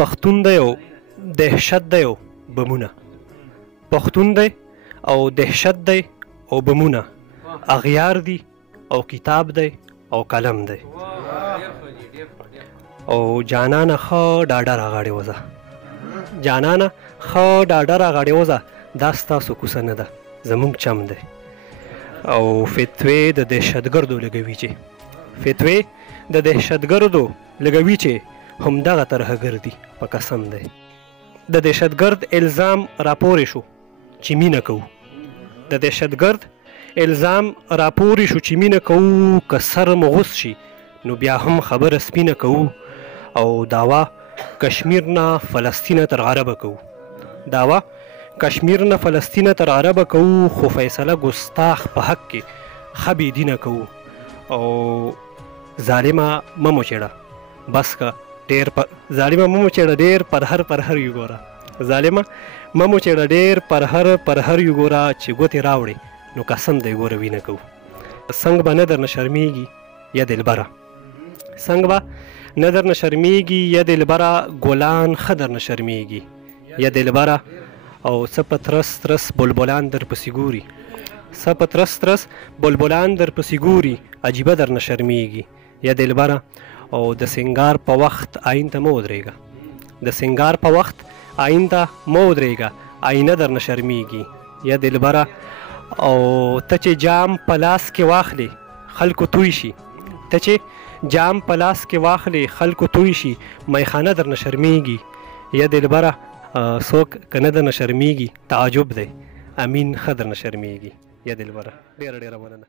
پښتون دی او دهشت دی او بمونه. پښتون دی او دهشت دی او بمونه. اغیار دی او کتاب دی او قلم دی. او جانانه ښه ډاډه راغاړې وځه، جانانه ښه ډاډه راغاړې وځه، دا ستاسو کوڅه نه ده، زموږ چم دی. او فتوې د دهشتګردو لګوي چې، فتوې د دهشتګردو لګوي چې همدغه ترهګر دي په قسم دی. د دهشتګرد الزام راپورې شو چې مینه کوو، د دهشتګرد الزام راپورې شو چې مینه کوو، که سر مو غوس شي نو بیا هم خبره سپینه کوو. او دعوا کشمیر نه فلسطین تر عربه کوو، دعوا کشمیر نه فلسطین تر عربه کوو، خو فیصله ګستاخ په حق کې ښه بېدینه کوو. او ظالمه مه مو چېړه بس که ډېر ظالمه مه مو چېړه ډېر پرهر یو ګوره، ظالمه مه مو چېړه ډېر پرهر یو ګوره، چې ګوتې راوړې نو قسم دی ګوره وینه کوو. سنگ به نه درنه شرمیږي یا دلبره، سنگ به نه درنه شرمیږي یا دلبره، ګلان ښه درنه شرمیږي یا دلبره. او څه په ترس ترس بلبلان در پسې ګوري، څه په ترس ترس بلبلان در پسې ګوري، عجیبه درنه شرمیږي یا دلبره. او د سنگار په وخت آیین ته مه ودرېږه، د سنگار په وخت آیین ته مه ودرېږه، آینه درنه شرمیږي یا دلبره. او ته چې جام په لاس کې واخلې خلکو توی شي، ته چې جام په لاس کې واخلې خلکو توی شي، میخانه درنه شرمیږي یا دلبره. څوک که نه درنه شرمیږي تعجب دی، امین ښه درنه شرمیږي یا دلبره. ډېره مننه.